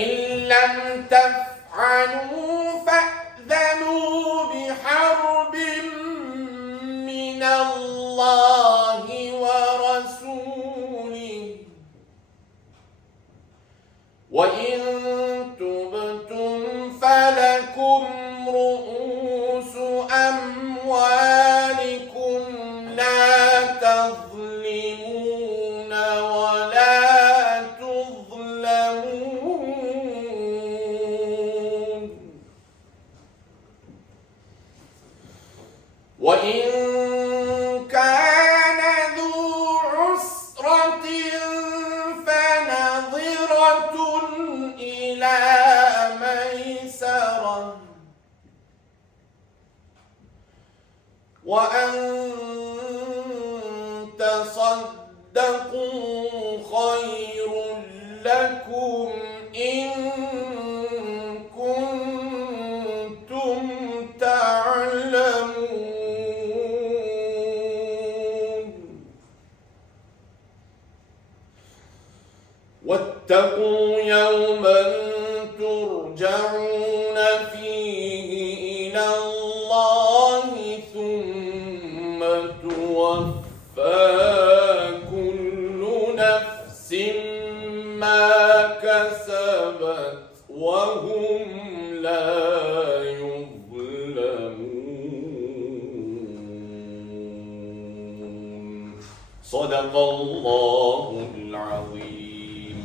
فإن لم تفعلوا فأذنوا بحرب وأن تصدقوا خير لكم إن كنتم تعلمون. واتقوا الله العظيم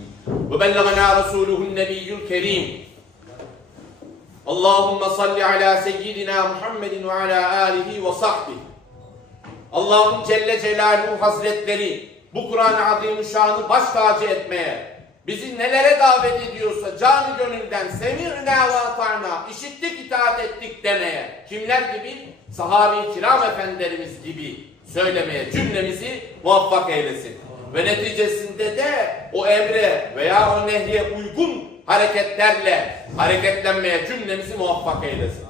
وبلغنا رسوله النبي الكريم اللهم صل على سيدنا محمد وعلى آله وصحبه Allah'ın Celle Celaluhu Hazretleri bu Kur'an-ı Azimüşşan'ı baş tacı etmeye, bizi nelere davet ediyorsa canı gönülden semirna ve atarna, işittik itaat ettik demeye, kimler gibi? Sahabi-i kiram efendilerimiz gibi söylemeye cümlemizi muvaffak eylesin. Ve neticesinde de o emre veya o nehye uygun hareketlerle hareketlenmeye cümlemizi muvaffak eylesin.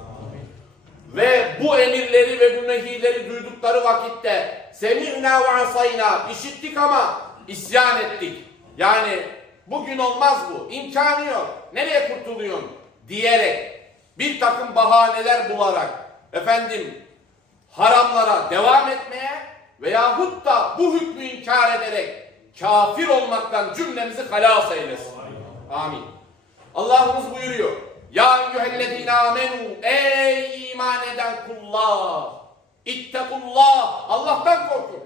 Ve bu emirleri ve bu nehileri duydukları vakitte semi'na ve asayna işittik ama isyan ettik. Yani bugün olmaz bu. imkanı yok. Nereye kurtuluyorsun? Diyerek bir takım bahaneler bularak efendim haramlara devam etmeye veyahut da bu hükmü inkar ederek kafir olmaktan cümlemizi halas eylesin. Amin. Allah'ımız buyuruyor. Ya eyyühellezine amenu ey iman eden kullar. İttekullah. Allah'tan korkun.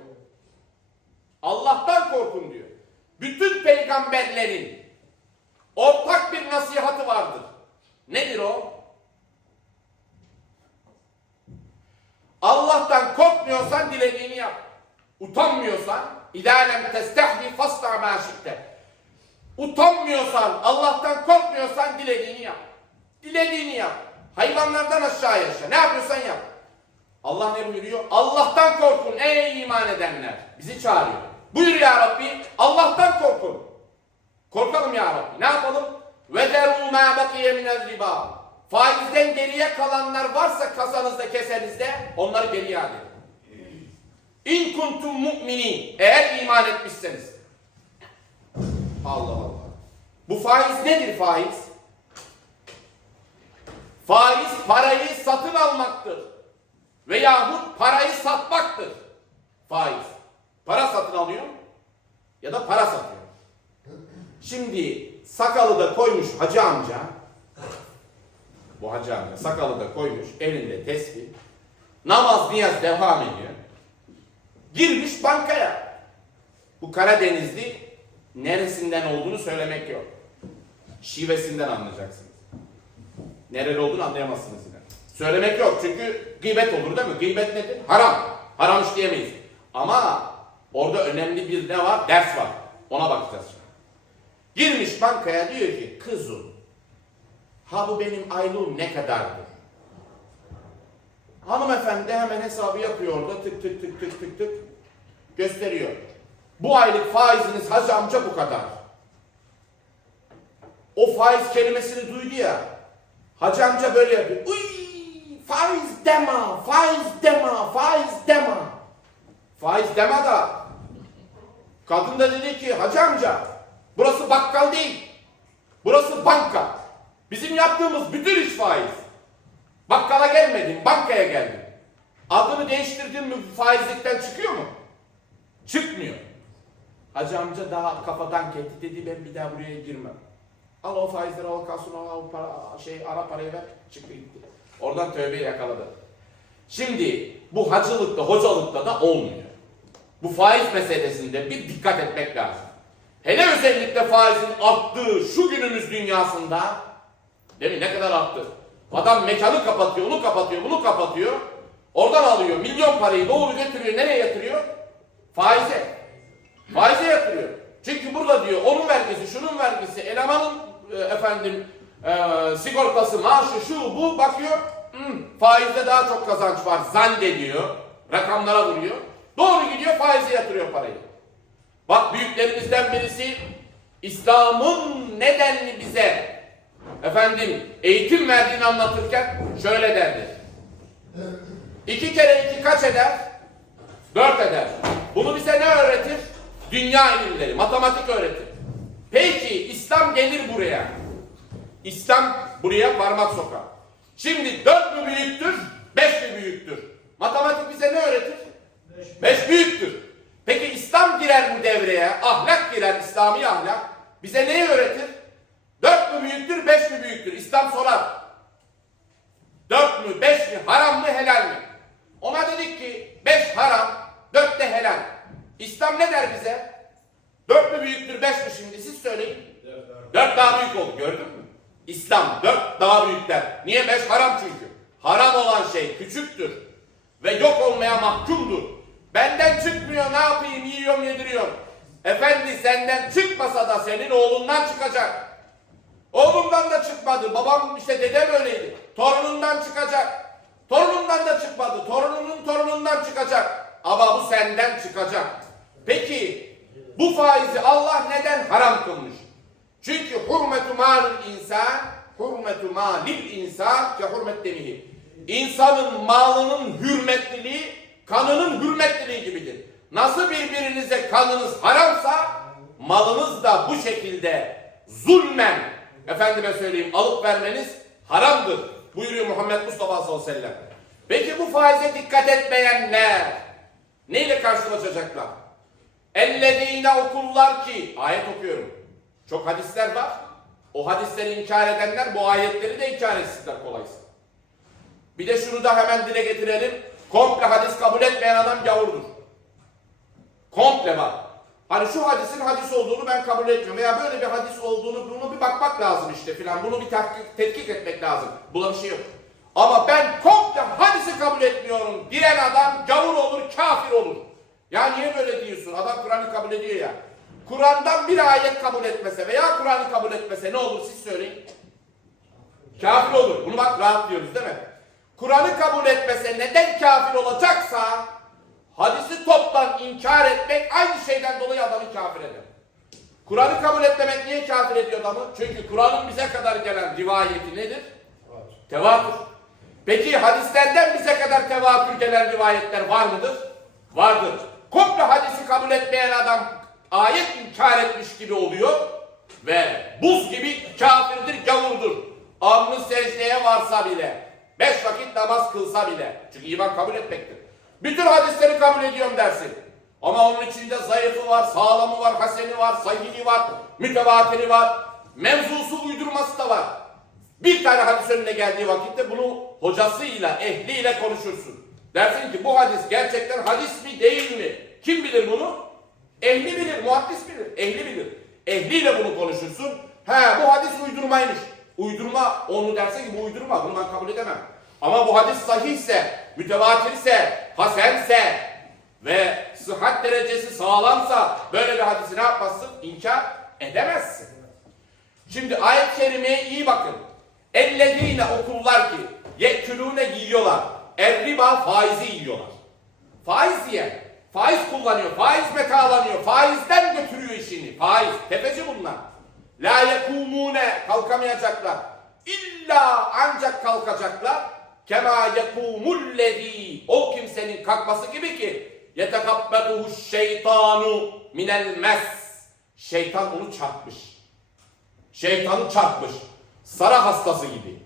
Allah'tan korkun diyor. Bütün peygamberlerin ortak bir nasihatı vardır. Nedir o? Allah'tan korkmuyorsan dilediğini yap. Utanmıyorsan idâlem testehdi fasna mâ şi'te. Utanmıyorsan, Allah'tan korkmuyorsan dilediğini yap. Dilediğini yap. Hayvanlardan aşağı yaşa. Ne yapıyorsan yap. Allah ne buyuruyor? Allah'tan korkun ey iman edenler. Bizi çağırıyor. Buyur ya Rabbi. Allah'tan korkun. Korkalım ya Rabbi. Ne yapalım? Ve deru ma bakiye minel riba. Faizden geriye kalanlar varsa kasanızda kesenizde onları geriye alın. İn kuntum mu'minin. Eğer iman etmişseniz. Allah Allah. Bu faiz nedir faiz? Faiz parayı satın almaktır. Veyahut parayı satmaktır. Faiz. Para satın alıyor ya da para satıyor. Şimdi sakalı da koymuş hacı amca. Bu hacı amca sakalı da koymuş elinde tesbih. Namaz niyaz devam ediyor. Girmiş bankaya. Bu Karadenizli neresinden olduğunu söylemek yok. Şivesinden anlayacaksınız. Nereli olduğunu anlayamazsınız yine. Söylemek yok çünkü gıybet olur değil mi? Gıybet nedir? Haram. Haram işleyemeyiz. Ama orada önemli bir ne var? Ders var. Ona bakacağız şimdi. Girmiş bankaya diyor ki kızım ha bu benim aylığım ne kadardır? Hanımefendi hemen hesabı yapıyor orada tık tık tık tık tık tık gösteriyor. Bu aylık faiziniz hacı amca bu kadar. O faiz kelimesini duydu ya. Hacı amca böyle yapıyor. Uy, faiz deme, faiz deme, faiz deme. Faiz deme da. Kadın da dedi ki hacı amca burası bakkal değil. Burası banka. Bizim yaptığımız bütün iş faiz. Bakkala gelmedin, bankaya geldin. Adını değiştirdin mi faizlikten çıkıyor mu? Çıkmıyor. Hacı amca daha kafadan gitti dedi ben bir daha buraya girmem. Al o faizleri al kalsın al o para, şey ara parayı ver çıktı gitti. Oradan tövbeyi yakaladı. Şimdi bu hacılıkta hocalıkta da olmuyor. Bu faiz meselesinde bir dikkat etmek lazım. Hele özellikle faizin arttığı şu günümüz dünyasında değil mi ne kadar arttı? Adam mekanı kapatıyor, onu kapatıyor, bunu kapatıyor. Oradan alıyor milyon parayı doğru götürüyor. Nereye yatırıyor? Faize. Faize yatırıyor. Çünkü burada diyor onun vergisi, şunun vergisi, elemanın e, efendim e, sigortası, maaşı, şu bu bakıyor. Hmm, faizde daha çok kazanç var zannediyor. Rakamlara vuruyor. Doğru gidiyor faize yatırıyor parayı. Bak büyüklerimizden birisi İslam'ın nedenli bize efendim eğitim verdiğini anlatırken şöyle derdi. İki kere iki kaç eder? Dört eder. Bunu bize ne öğretir? Dünya ilimleri, matematik öğretir. Peki İslam gelir buraya. İslam buraya parmak sokar. Şimdi dört mü büyüktür, beş mi büyüktür? Matematik bize ne öğretir? Beş büyüktür. Peki İslam girer bu devreye, ahlak girer, İslami ahlak. Bize neyi öğretir? Dört mü büyüktür, beş mi büyüktür? İslam sorar. Dört mü, beş mi, haram mı, helal mi? Ona dedik ki beş haram, dört de helal. İslam ne der bize? Dört mü büyüktür, beş mi şimdi? Siz söyleyin. Dört daha büyük oldu, gördün mü? İslam dört daha büyük der. Niye? Beş haram çünkü. Haram olan şey küçüktür. Ve yok olmaya mahkumdur. Benden çıkmıyor, ne yapayım, yiyorum, yediriyorum. Efendi senden çıkmasa da senin oğlundan çıkacak. Oğlumdan da çıkmadı. Babam işte dedem öyleydi. Torunundan çıkacak. Torunundan da çıkmadı. Torununun torunundan çıkacak. Ama bu senden çıkacak. Peki bu faizi Allah neden haram kılmış? Çünkü hurmetu malil insan, hurmetu malil insan ke hurmet demihi. İnsanın malının hürmetliliği, kanının hürmetliliği gibidir. Nasıl birbirinize kanınız haramsa, malınız da bu şekilde zulmen, efendime söyleyeyim alıp vermeniz haramdır. Buyuruyor Muhammed Mustafa sallallahu aleyhi ve sellem. Peki bu faize dikkat etmeyenler neyle karşılaşacaklar? Ellezine okullar ki, ayet okuyorum. Çok hadisler var. O hadisleri inkar edenler bu ayetleri de inkar etsinler kolaysa. Bir de şunu da hemen dile getirelim. Komple hadis kabul etmeyen adam gavurdur. Komple bak. Hani şu hadisin hadis olduğunu ben kabul etmiyorum veya böyle bir hadis olduğunu bunu bir bakmak lazım işte filan. Bunu bir tetkik, tetkik etmek lazım. Buna bir şey yok. Ama ben komple hadisi kabul etmiyorum diyen adam gavur olur, kafir olur. Ya niye böyle diyorsun? Adam Kur'an'ı kabul ediyor ya. Kur'an'dan bir ayet kabul etmese veya Kur'an'ı kabul etmese ne olur siz söyleyin. Kafir olur. Bunu bak rahat diyoruz değil mi? Kur'an'ı kabul etmese neden kafir olacaksa hadisi toptan inkar etmek aynı şeyden dolayı adamı kafir eder. Kur'an'ı kabul etmemek niye kafir ediyor adamı? Çünkü Kur'an'ın bize kadar gelen rivayeti nedir? Tevatür. Peki hadislerden bize kadar tevatür gelen rivayetler var mıdır? Vardır. Komple hadisi kabul etmeyen adam ayet inkar etmiş gibi oluyor ve buz gibi kafirdir, gavurdur. Alnı secdeye varsa bile, beş vakit namaz kılsa bile. Çünkü iman kabul etmektir. Bütün hadisleri kabul ediyorum dersin. Ama onun içinde zayıfı var, sağlamı var, haseni var, sahihi var, mütevatiri var, mevzusu uydurması da var. Bir tane hadis önüne geldiği vakitte bunu hocasıyla, ehliyle konuşursun. Dersin ki bu hadis gerçekten hadis mi değil mi? Kim bilir bunu? Ehli bilir, muhaddis bilir, ehli bilir. Ehliyle bunu konuşursun. He bu hadis uydurmaymış. Uydurma onu derse ki bu uydurma bunu ben kabul edemem. Ama bu hadis sahihse, mütevatirse, hasense ve sıhhat derecesi sağlamsa böyle bir hadisi ne yapmazsın? İnkar edemezsin. Şimdi ayet-i kerimeye iyi bakın. Ellezine okullar ki yekülüne yiyorlar. Erriba faizi yiyorlar. Faiz yiyen, faiz kullanıyor, faiz metalanıyor, faizden götürüyor işini. Faiz, tefeci bunlar. La yekumune kalkamayacaklar. İlla ancak kalkacaklar. Kema yekumullezî o kimsenin kalkması gibi ki yetekabbetuhu şeytanu minel mes. Şeytan onu çarpmış. Şeytanı çarpmış. Sara hastası gibi.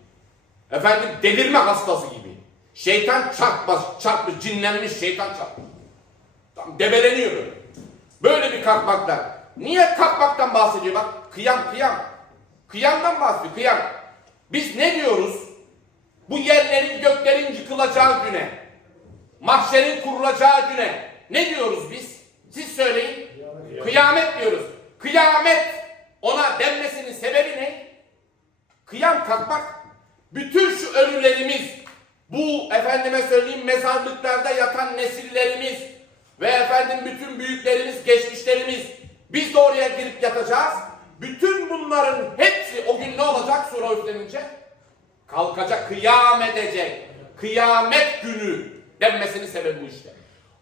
Efendim delirme hastası gibi. Şeytan çarpmış, çarpmış, cinlenmiş şeytan çarpmış. Tam debeleniyor böyle. Böyle bir kalkmaktan. Niye kalkmaktan bahsediyor bak? Kıyam, kıyam. Kıyamdan bahsediyor, kıyam. Biz ne diyoruz? Bu yerlerin, göklerin yıkılacağı güne, mahşerin kurulacağı güne ne diyoruz biz? Siz söyleyin. Kıyamet diyoruz. Kıyamet ona denmesinin sebebi ne? Kıyam kalkmak. Bütün şu ölülerimiz, bu efendime söyleyeyim mezarlıklarda yatan nesillerimiz ve efendim bütün büyüklerimiz, geçmişlerimiz biz de oraya girip yatacağız. Bütün bunların hepsi o gün ne olacak sura üflenince? Kalkacak, kıyam edecek. Kıyamet günü denmesinin sebebi bu işte.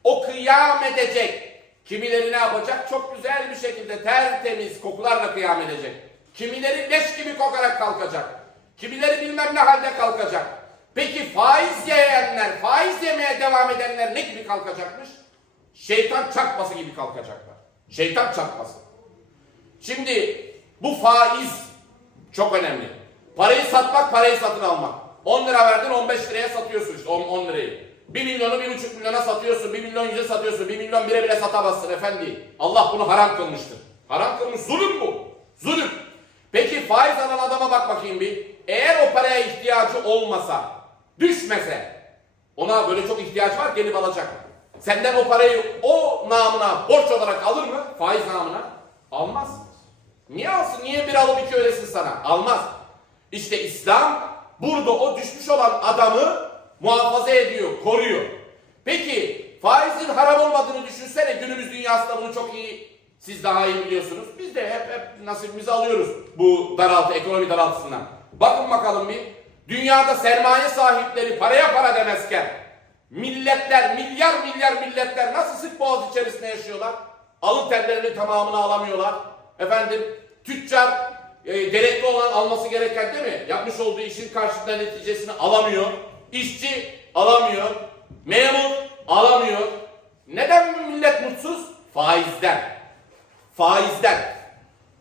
O kıyam edecek. Kimileri ne yapacak? Çok güzel bir şekilde tertemiz kokularla kıyam edecek. Kimileri leş gibi kokarak kalkacak. Kimileri bilmem ne halde kalkacak. Peki faiz yiyenler, faiz yemeye devam edenler ne gibi kalkacakmış? Şeytan çarpması gibi kalkacaklar. Şeytan çarpması. Şimdi bu faiz çok önemli. Parayı satmak, parayı satın almak. 10 lira verdin 15 liraya satıyorsun işte 10, 10 lirayı. 1 milyonu 1,5 milyona satıyorsun, 1 milyon 100'e satıyorsun, 1 milyon 1'e bile satamazsın efendi. Allah bunu haram kılmıştır. Haram kılmış, zulüm bu. Zulüm. Peki faiz alan adama bak bakayım bir. Eğer o paraya ihtiyacı olmasa, düşmese, ona böyle çok ihtiyaç var gelip alacak. Senden o parayı o namına borç olarak alır mı? Faiz namına. Almaz. Niye alsın? Niye bir alıp iki ödesin sana? Almaz. İşte İslam burada o düşmüş olan adamı muhafaza ediyor, koruyor. Peki faizin haram olmadığını düşünsene günümüz dünyasında bunu çok iyi siz daha iyi biliyorsunuz. Biz de hep hep nasibimizi alıyoruz bu daraltı, ekonomi daraltısından. Bakın bakalım bir. Dünyada sermaye sahipleri paraya para demezken milletler, milyar milyar milletler nasıl sık boğaz içerisinde yaşıyorlar? Alın terlerinin tamamını alamıyorlar. Efendim tüccar e, gerekli olan alması gereken değil mi? Yapmış olduğu işin karşılığında neticesini alamıyor. İşçi alamıyor. Memur alamıyor. Neden millet mutsuz? Faizden. Faizden.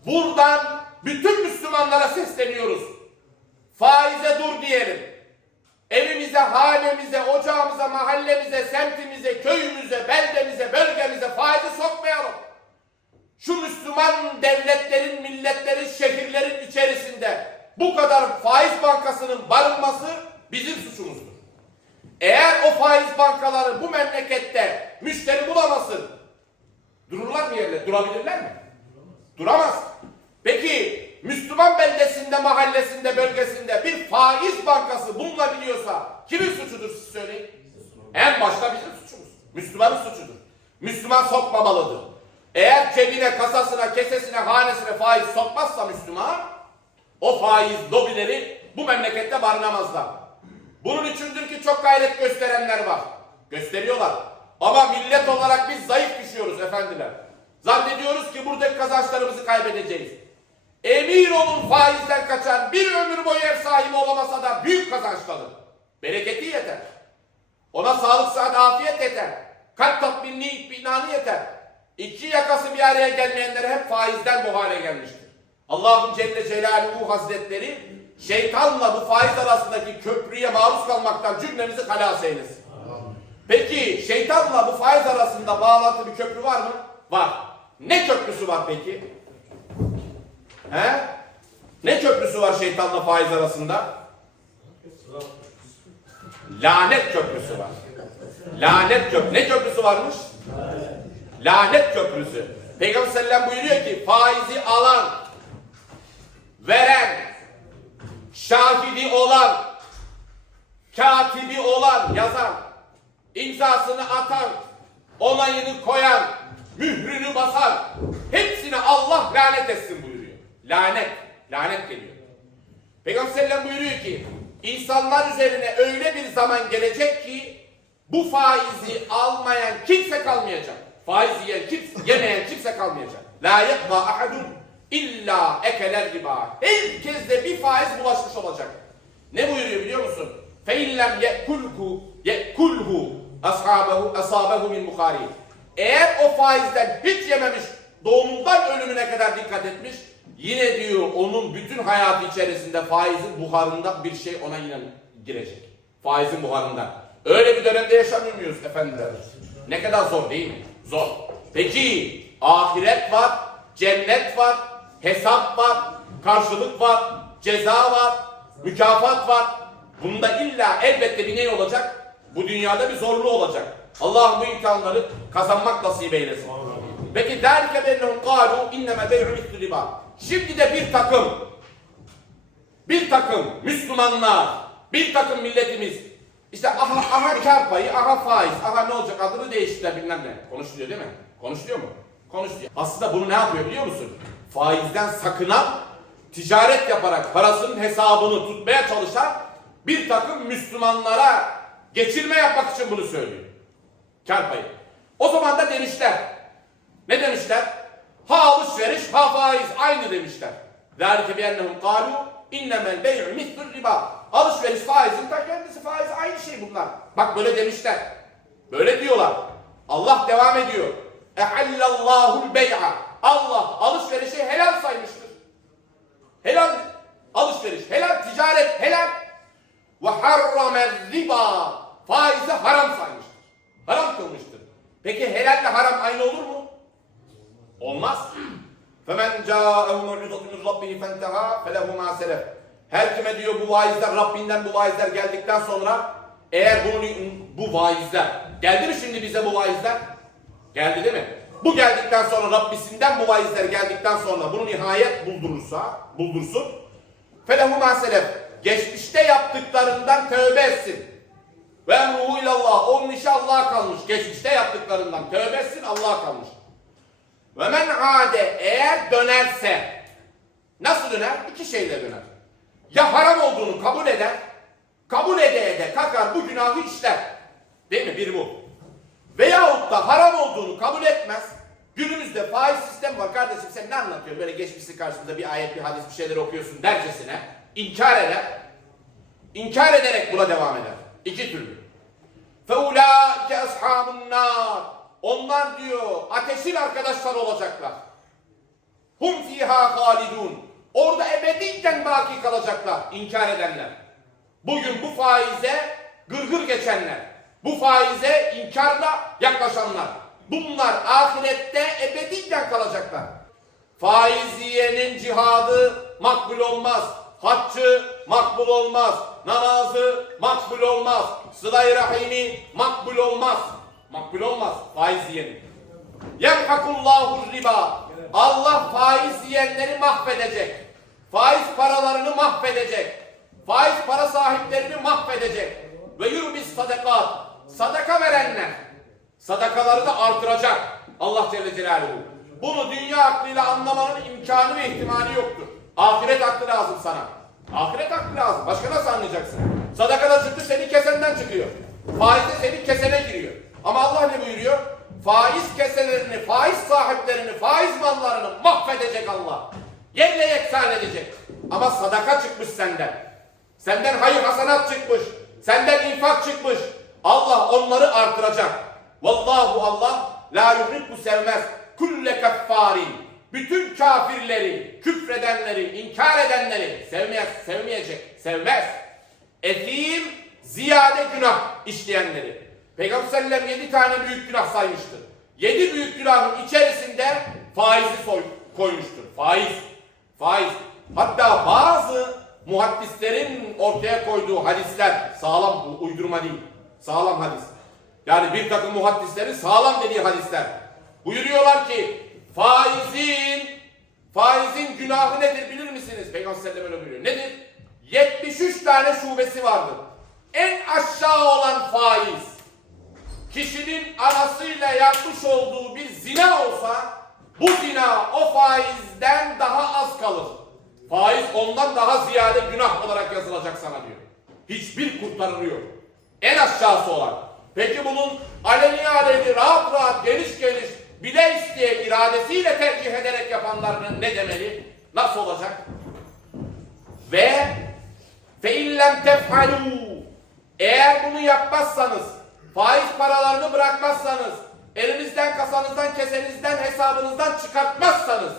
Buradan bütün Müslümanlara sesleniyoruz. Faize dur diyelim. Evimize, hanemize, ocağımıza, mahallemize, semtimize, bu kadar faiz bankasının barınması bizim suçumuzdur. Eğer o faiz bankaları bu memlekette müşteri bulamasın, dururlar mı yerine? Durabilirler mi? Duramaz. Peki Müslüman beldesinde, mahallesinde, bölgesinde bir faiz bankası bulunabiliyorsa kimin suçudur siz söyleyin? En başta bizim suçumuz. Müslümanın suçudur. Müslüman sokmamalıdır. Eğer cebine, kasasına, kesesine, hanesine faiz sokmazsa Müslüman, o faiz lobileri bu memlekette barınamazlar. Bunun içindir ki çok gayret gösterenler var. Gösteriyorlar. Ama millet olarak biz zayıf düşüyoruz efendiler. Zannediyoruz ki buradaki kazançlarımızı kaybedeceğiz. Emin olun faizden kaçan bir ömür boyu ev sahibi olamasa da büyük kazanç kalır. Bereketi yeter. Ona sağlık, sıhhat, afiyet yeter. Kalp tatminliği, itminanı yeter. İki yakası bir araya gelmeyenlere hep faizden bu hale gelmiştir. Allah'ın Celle Celaluhu Hazretleri şeytanla bu faiz arasındaki köprüye maruz kalmaktan cümlemizi halas eylesin. Peki şeytanla bu faiz arasında bağlantı bir köprü var mı? Var. Ne köprüsü var peki? He? Ne köprüsü var şeytanla faiz arasında? Lanet köprüsü var. Lanet köprü. Ne köprüsü varmış? Lanet köprüsü. Peygamber sellem buyuruyor ki faizi alan, veren, şahidi olan, katibi olan, yazan, imzasını atan, onayını koyan, mührünü basan, hepsine Allah lanet etsin buyuruyor. Lanet, lanet geliyor. Peygamber sellem buyuruyor ki, insanlar üzerine öyle bir zaman gelecek ki, bu faizi almayan kimse kalmayacak. Faiz yiyen kimse, yemeyen kimse kalmayacak. La yekba ahadun illa ekeler riba. Herkes de bir faiz bulaşmış olacak. Ne buyuruyor biliyor musun? Fe illem yekulhu yekulhu ashabehu asabehu min bukhari. Eğer o faizden hiç yememiş, doğumundan ölümüne kadar dikkat etmiş, yine diyor onun bütün hayatı içerisinde faizin buharında bir şey ona yine girecek. Faizin buharında. Öyle bir dönemde yaşamıyor muyuz efendiler? Ne kadar zor değil mi? Zor. Peki ahiret var, cennet var, hesap var, karşılık var, ceza var, mükafat var. Bunda illa elbette bir ne olacak? Bu dünyada bir zorlu olacak. Allah bu imtihanları kazanmak nasip eylesin. Peki derke bennehum kalu inneme bey'u riba. Şimdi de bir takım bir takım Müslümanlar, bir takım milletimiz işte aha, aha kar payı, aha faiz, aha ne olacak adını değiştiler bilmem ne. Konuşuluyor değil mi? Konuşuluyor mu? Konuşuluyor. Aslında bunu ne yapıyor biliyor musun? Faizden sakınan, ticaret yaparak parasının hesabını tutmaya çalışan bir takım Müslümanlara geçirme yapmak için bunu söylüyor. Kar payı. O zaman da demişler. Ne demişler? Ha alışveriş, ha faiz aynı demişler. ذَٰلِكَ بِيَنَّهُمْ قَالُوا اِنَّمَا الْبَيْعُ مِثْلُ الرِّبَا Alışveriş, faizin ta kendisi faiz aynı şey bunlar. Bak böyle demişler. Böyle diyorlar. Allah devam ediyor. اَحَلَّ اللّٰهُ الْبَيْعَ Allah alışverişi helal saymıştır. Helal alışveriş, helal ticaret, helal. وَحَرَّمَ الرِّبَا Faizi haram saymıştır. Haram kılmıştır. Peki helalle haram aynı olur mu? Olmaz. فَمَنْ جَاءَهُ مَوْعِظَةٌ مِنْ رَبِّهِ فَانْتَهَا فَلَهُ مَا سَلَفَ Her kime diyor bu vaizler Rabbinden bu vaizler geldikten sonra eğer bunun bu vaizler geldi mi şimdi bize bu vaizler? Geldi değil mi? Bu geldikten sonra Rabbisinden bu vaizler geldikten sonra bunu nihayet buldurursa, buldursun. Felehuma selef. Geçmişte yaptıklarından tövbe etsin. Ve ruhu Allah. Onun işi Allah'a kalmış. Geçmişte yaptıklarından tövbe etsin Allah'a kalmış. Ve men ade eğer dönerse nasıl döner? İki şeyle döner. Ya haram olduğunu kabul eder, kabul ede ede kalkar bu günahı işler. Değil mi? Biri bu Veyahut da haram olduğunu kabul etmez. Günümüzde faiz sistemi var kardeşim sen ne anlatıyorsun? Böyle geçmişsin karşısında bir ayet bir hadis bir şeyler okuyorsun dercesine. inkar eder. İnkar ederek buna devam eder. İki türlü. فَاُولَٰئِكَ أَصْحَابُ النَّارِ Onlar diyor ateşin arkadaşları olacaklar. Hum fiha halidun. Orada ebediyen baki kalacaklar inkar edenler. Bugün bu faize gırgır geçenler. Bu faize inkarla yaklaşanlar. Bunlar ahirette ebediyen kalacaklar. Faiz yiyenin cihadı makbul olmaz. Haccı makbul olmaz. Namazı makbul olmaz. Sıla-i rahimi makbul olmaz. Makbul olmaz faiz yiyenin. Yemhakullahu riba. Allah faiz yiyenleri mahvedecek. Faiz paralarını mahvedecek. Faiz para sahiplerini mahvedecek. Ve yurbis sadakat. Sadaka verenler. Sadakaları da artıracak. Allah Celle Celaluhu. Bunu dünya aklıyla anlamanın imkanı ve ihtimali yoktur. Ahiret aklı lazım sana. Ahiret aklı lazım. Başka nasıl anlayacaksın? Sadakada çıktı senin kesenden çıkıyor. Faizde senin kesene giriyor. Ama Allah ne buyuruyor? Faiz keselerini, faiz sahiplerini, faiz mallarını mahvedecek Allah. Yerle yeksan edecek. Ama sadaka çıkmış senden. Senden hayır hasanat çıkmış. Senden infak çıkmış. Allah onları artıracak. Vallahu Allah la yuhibbu sevmez. Kulle keffarin. Bütün kafirleri, küfredenleri, inkar edenleri sevmez, sevmeyecek, sevmez. Etim, ziyade günah işleyenleri. Peygamber sellem yedi tane büyük günah saymıştır. Yedi büyük günahın içerisinde faizi soy, koymuştur. Faiz. Faiz. Hatta bazı muhaddislerin ortaya koyduğu hadisler sağlam bu uydurma değil. Sağlam hadis. Yani bir takım muhaddislerin sağlam dediği hadisler. Buyuruyorlar ki faiz günahı nedir bilir misiniz? Peygamber sallallahu aleyhi ve buyuruyor. Nedir? 73 tane şubesi vardır. En aşağı olan faiz. Kişinin anasıyla yapmış olduğu bir zina olsa bu zina o faizden daha az kalır. Faiz ondan daha ziyade günah olarak yazılacak sana diyor. Hiçbir kurtarırı yok. En aşağısı olan. Peki bunun aleni aleni rahat rahat geniş geniş bile isteye iradesiyle tercih ederek yapanlar ne demeli? Nasıl olacak? Ve fe illem tef'alû eğer bunu yapmazsanız, faiz paralarını bırakmazsanız, elinizden, kasanızdan, kesenizden, hesabınızdan çıkartmazsanız,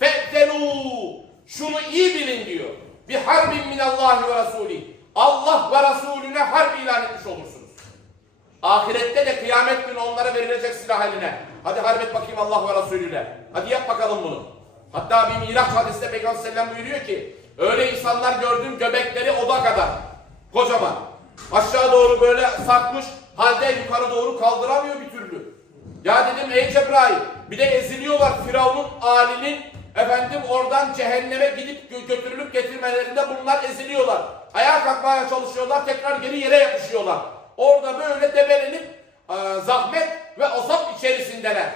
fe'telû şunu iyi bilin diyor. Bir harbin minallahi ve rasulih. Allah ve Resulüne harp ilan etmiş olursunuz. Ahirette de kıyamet günü onlara verilecek silah eline. Hadi harp et bakayım Allah ve Resulüne. Hadi yap bakalım bunu. Hatta bir Miraç hadisinde Peygamber Sellem buyuruyor ki öyle insanlar gördüm göbekleri oda kadar. Kocaman. Aşağı doğru böyle sarkmış halde yukarı doğru kaldıramıyor bir türlü. Ya dedim ey Cebrail bir de eziliyorlar Firavun'un alinin efendim oradan cehenneme gidip gö- götürülüp getirmelerinde bunlar eziliyorlar. Ayağa kalkmaya çalışıyorlar tekrar geri yere yapışıyorlar. Orada böyle debelenip e, zahmet ve azap içerisindeler.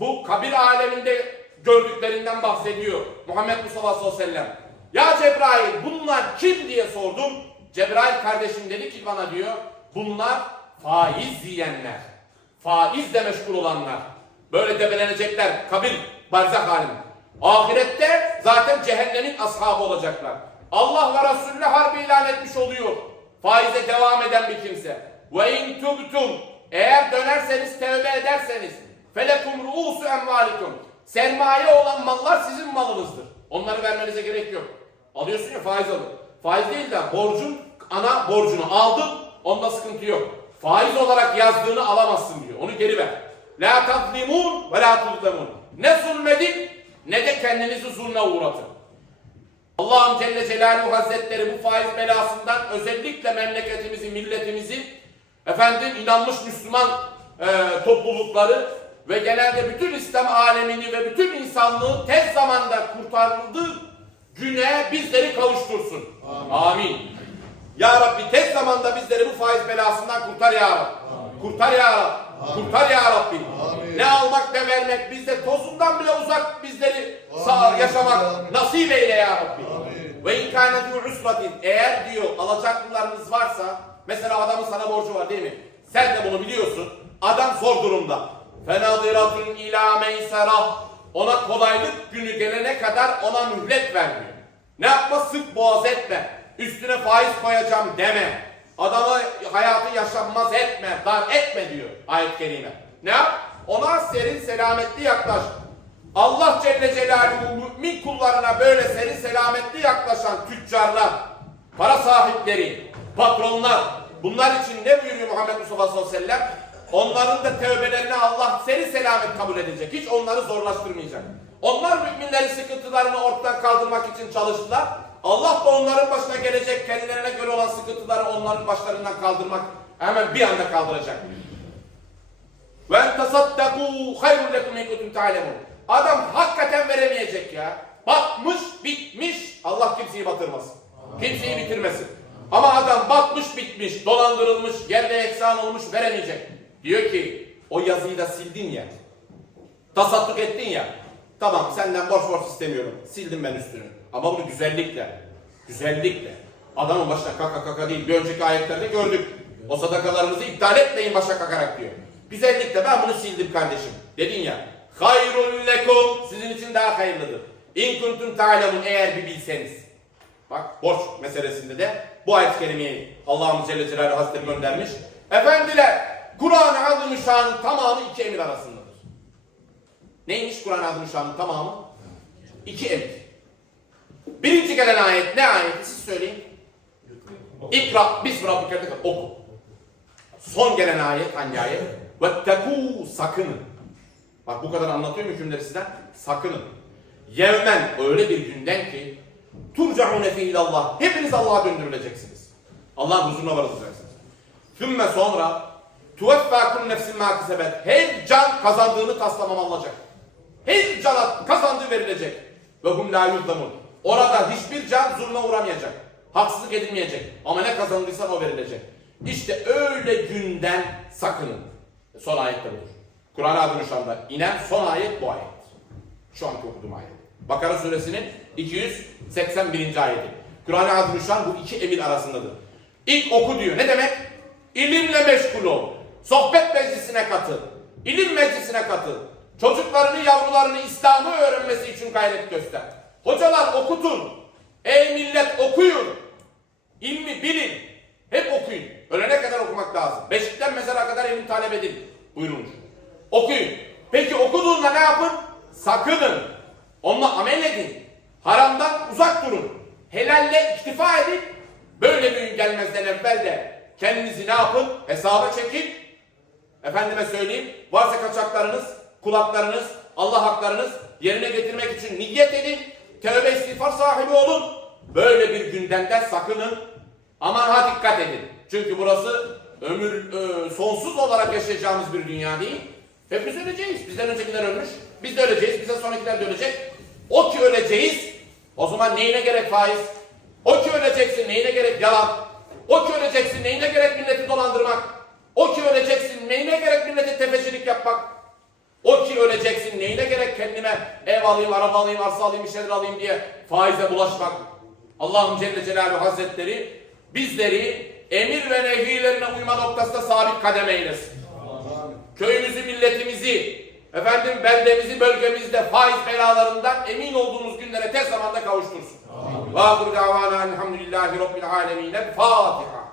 Bu kabir aleminde gördüklerinden bahsediyor Muhammed Mustafa sallallahu aleyhi ve sellem. Ya Cebrail bunlar kim diye sordum. Cebrail kardeşim dedi ki bana diyor bunlar faiz yiyenler. Faizle meşgul olanlar. Böyle debelenecekler kabir barzak halinde. Ahirette zaten cehennemin ashabı olacaklar. Allah ve Resulüne harbi ilan etmiş oluyor. Faize devam eden bir kimse. Ve in tubtum eğer dönerseniz tevbe ederseniz felekum ruusu emvalikum sermaye olan mallar sizin malınızdır. Onları vermenize gerek yok. Alıyorsun ya faiz alın. Faiz değil de borcun ana borcunu aldın onda sıkıntı yok. Faiz olarak yazdığını alamazsın diyor. Onu geri ver. La tazlimun ve la tuzlemun. Ne zulmedin ne de kendinizi zulme uğratın. Allah'ım Celle Celaluhu Hazretleri bu faiz belasından özellikle memleketimizi, milletimizi, efendim inanmış Müslüman e, toplulukları ve genelde bütün İslam alemini ve bütün insanlığı tez zamanda kurtarıldığı güne bizleri kavuştursun. Amin. Ya Rabbi tez zamanda bizleri bu faiz belasından kurtar ya Rabbi. Kurtar ya Rabbi. Kurtar ya Rabbi. Ne almak ne vermek bizde tozundan bile uzak bizleri sağ yaşamak nasip eyle ya Rabbi. Ve inkâne usratin eğer diyor alacaklılarınız varsa mesela adamın sana borcu var değil mi? Sen de bunu biliyorsun. Adam zor durumda. Fenadiratun ila meysera ona kolaylık günü gelene kadar ona mühlet vermiyor. Ne yapma sık boğaz etme. Üstüne faiz koyacağım deme. Adama hayatı yaşanmaz etme, dar etme diyor ayet-i kerime. Ne yap? Ona serin selametli yaklaş. Allah Celle Celaluhu mümin kullarına böyle serin selametli yaklaşan tüccarlar, para sahipleri, patronlar, bunlar için ne buyuruyor Muhammed Mustafa sallallahu aleyhi ve sellem? Onların da tövbelerini Allah serin selamet kabul edecek. Hiç onları zorlaştırmayacak. Onlar müminlerin sıkıntılarını ortadan kaldırmak için çalıştılar. Allah da onların başına gelecek kendilerine göre olan sıkıntıları onların başlarından kaldırmak hemen bir anda kaldıracak. Ve en tasaddakû hayrun lekum in kuntum ta'lemun. Adam hakikaten veremeyecek ya. Batmış, bitmiş. Allah kimseyi batırmasın. Kimseyi bitirmesin. Ama adam batmış, bitmiş, dolandırılmış, yerle eksan olmuş, veremeyecek. Diyor ki, o yazıyı da sildin ya. Tasadduk ettin ya. Tamam senden borç borç istemiyorum. Sildim ben üstünü. Ama bunu güzellikle. Güzellikle. Adamın başına kaka kaka değil. Bir önceki ayetlerde gördük. O sadakalarınızı iptal etmeyin başa kakarak diyor. Güzellikle ben bunu sildim kardeşim. Dedin ya. Hayrun lekum. Sizin için daha hayırlıdır. İn kuntum ta'lemun eğer bir bilseniz. Bak borç meselesinde de bu ayet-i kerimeyi Allah'ın Celle Celaluhu Hazretleri göndermiş. Efendiler Kur'an-ı Azimüşşan'ın tamamı iki emir arasındadır. Neymiş Kur'an-ı Azimüşşan'ın tamamı? İki emir. Birinci gelen ayet ne ayeti siz söyleyin. İkra bismi rabbike oku. Son gelen ayet hangi ayet? Vettekû sakının. Bak bu kadar anlatıyorum hükümleri sizden. Sakının. Yevmen öyle bir günden ki turcaune fi ilallah. Hepiniz Allah'a döndürüleceksiniz. Allah'ın huzuruna varılacaksınız. Sümme sonra tuveffâ kun nefsin mâ kisebet. Her can kazandığını taslamam alacak. Her cana kazandığı verilecek. Ve hum la yuzlamun. Orada hiçbir can zulme uğramayacak. Haksızlık edilmeyecek. Ama ne kazandıysan o verilecek. İşte öyle günden sakının. Son ayette budur. Kur'an-ı Azimüşşan'da inen son ayet bu ayet. Şu anki okuduğum ayet. Bakara suresinin 281. ayeti. Kur'an-ı Azimüşşan bu iki emir arasındadır. İlk oku diyor. Ne demek? İlimle meşgul ol. Sohbet meclisine katıl. İlim meclisine katıl. Çocuklarını, yavrularını İslam'ı öğrenmesi için gayret göster. Hocalar okutun. Ey millet okuyun. İlmi bilin. Hep okuyun. Ölene kadar okumak lazım. Beşikten mezara kadar ilim talep edin. Buyurmuş. Okuyun. Peki okuduğunda ne yapın? Sakının. Onunla amel edin. Haramdan uzak durun. Helalle iktifa edin. Böyle bir gün gelmezden evvel de kendinizi ne yapın? Hesaba çekin. Efendime söyleyeyim. Varsa kaçaklarınız, kulaklarınız, Allah haklarınız yerine getirmek için niyet edin. Tövbe istiğfar sahibi olun. Böyle bir günden de sakının. Aman ha dikkat edin. Çünkü burası ömür e, sonsuz olarak yaşayacağımız bir dünya değil. Hepimiz öleceğiz. Bizden öncekiler ölmüş. Biz de öleceğiz. Bizden sonrakiler de ölecek. O ki öleceğiz. O zaman neyine gerek faiz? O ki öleceksin neyine gerek yalan? O ki öleceksin neyine gerek milleti dolandırmak? O ki öleceksin neyine gerek millete tefecilik yapmak? O ki öleceksin neyine gerek kendime ev alayım, araba alayım, arsa alayım, bir şeyler alayım diye faize bulaşmak? Allah'ım Celle Celaluhu Hazretleri bizleri emir ve nehilerine uyma noktasında sabit kadem eylesin. Köyümüzü, milletimizi, efendim beldemizi, bölgemizde faiz belalarından emin olduğumuz günlere tez zamanda kavuştursun. Ve ahir davana elhamdülillahi rabbil alemin. El Fatiha.